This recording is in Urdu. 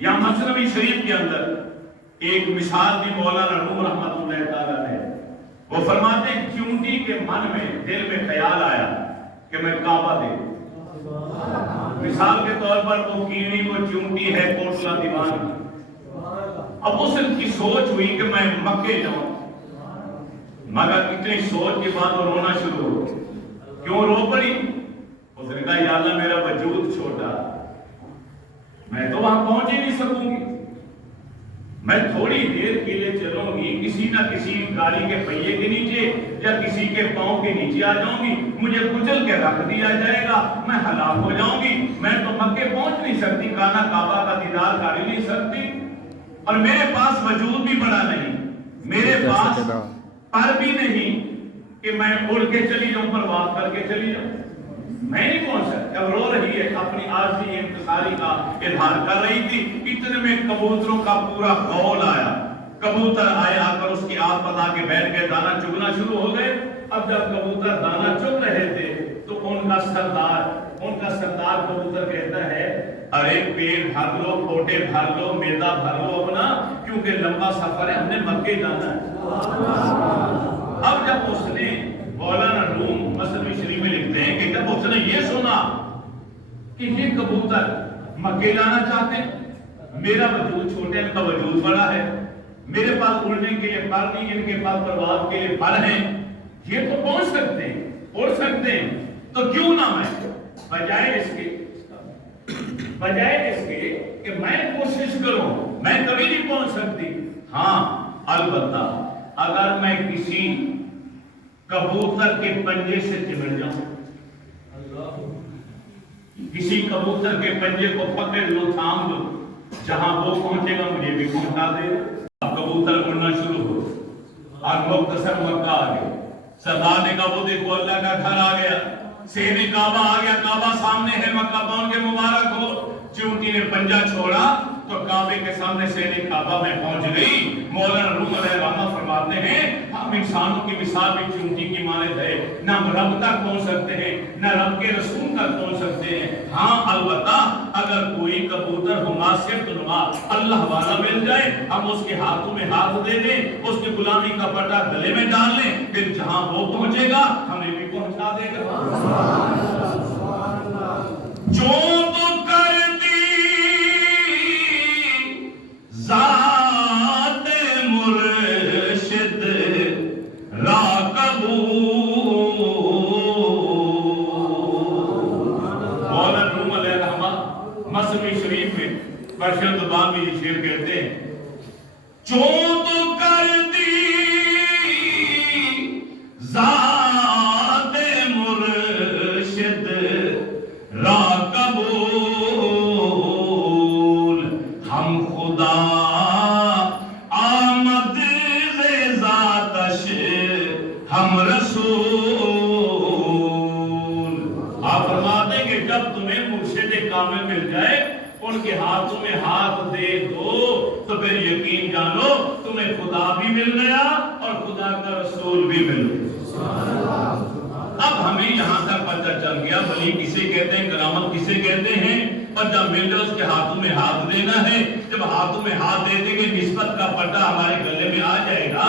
یا مثنوی شریف کے اندر ایک مثال دی مولانا روم رحمت اللہ تعالیٰ نے، وہ فرماتے ہیں چونٹی کے من میں دل میں خیال آیا کہ میں کعبہ دیکھوں۔ مثال کے طور پر وہ کیڑی وہ چونٹی ہے کوٹلا دیوان کی، اب اس کی سوچ ہوئی کہ میں مکے جاؤں، مگر اتنی سوچ کے بعد وہ رونا شروع ہو۔ کیوں رو پڑی؟ اس نے کہا یا اللہ میرا وجود چھوٹا، میں تو وہاں پہنچ ہی نہیں سکوں گی، میں تھوڑی دیر کے لیے چلوں گی، کسی نہ کسی گاڑی کے پہیے کے نیچے یا کسی کے پاؤں کے نیچے آ جاؤں گی، مجھے کچل کے رکھ دیا جائے گا، میں ہلاک ہو جاؤں گی، میں تو مکے پہنچ نہیں سکتی، کانا کعبہ کا دیدار کر ہی نہیں سکتی، اور میرے پاس وجود بھی بڑا نہیں، میرے پاس پر بھی نہیں کہ میں اڑ کے چلی جاؤں، پرواز کر کے چلی جاؤں، میں نہیں پہنچ سکتی۔ اب رو رہی ہے، اپنی عاجزی انکساری کا اظہار کر رہی تھی، اتنے میں کبوتروں کا پورا غول آیا، کبوتر آئے، آ کر اس کی آس پاس آ کے بیٹھ گئے، دانا چگنا شروع ہو گئے۔ اب جب کبوتر دانا چگ رہے تھے تو ان کا سردار کبوتر کہتا ہے ارے پیٹ بھر لو، پھوٹے بھر لو، میدا بھر لو اپنا، کیونکہ لمبا سفر ہے، ہم نے مکے جانا ہے۔ اب جب اس نے مولانا روم مثنوی شریف میں لکھتے ہیں کہ جب اس نے یہ سنا کہ یہ کبوتر مکے جانا چاہتے ہیں، میرا وجود چھوٹے، ان کا وجود بڑا ہے، میرے پاس اڑنے کے لیے پر نہیں، ان کے پاس پرواز کے لیے پر ہیں، یہ تو پہنچ سکتے ہیں، اڑ سکتے ہیں، تو کیوں نہ میں بجائے اس کے کہ میں کوشش کروں، میں کبھی نہیں پہنچ سکتی، ہاں البتہ اگر میں کسی کبوتر کے پنجے سے چمٹ جاؤں، کسی کبوتر کے پنجے کو پکڑ لو، تھام لو، جہاں وہ پہنچے گا مجھے بھی پہنچا دے گا۔ اب کبوتر اڑنا شروع ہو اور مختصر مکہ آ گئے، سردار نے کہا وہ دیکھو اللہ کا گھر آ گیا، شہر کعبہ آ گیا، کعبہ سامنے ہے، مکہ پہنچ کے مبارک ہو۔ چونٹی نے پنجہ چھوڑا تو کعبے کے سامنے شہر کعبہ میں پہنچ گئی۔ مولانا روم علیہ رحمہ فرماتے ہیں ہم انسانوں کی مثال بھی چونٹی کی مانند ہے، نہ رب تک پہنچ سکتے ہیں، نہ رب کے رسول تک پہنچ سکتے ہیں، ہاں البتہ اگر کوئی کبوتر حماسیت نما اللہ والا مل جائے، ہم اس کے ہاتھوں میں ہاتھ دے دیں، اس کی غلامی کا پٹا گلے میں ڈال لیں، پھر جہاں وہ پہنچے گا ہمیں بھی پہنچا دے گا۔ جو تو کرتی ذات مرشد را قبول۔ مولانا روم علیہ رحمہ مثنوی شریف میں برشد بابی یہ شعر کہتے ہیں جو تو کرتی ذات مرشد را قبول، ہم خدا آمد ذاتش ہم رسول۔ آپ فرماتے ہیں کہ جب تمہیں مرشد کامل مل جائے، ان کے ہاتھوں میں ہاتھ دے دو تو پھر یقین جانو تمہیں خدا بھی مل گیا اور خدا کا رسول بھی مل گیا۔ اب ہمیں یہاں تک پتہ چل گیا ولی کسے کہتے ہیں، کرامت کسے کہتے ہیں، اور جب مل جائے اس کے ہاتھوں میں ہاتھ دینا ہے، جب ہاتھوں میں ہاتھ دے دیں گے نسبت کا پٹا ہمارے گلے میں آ جائے گا۔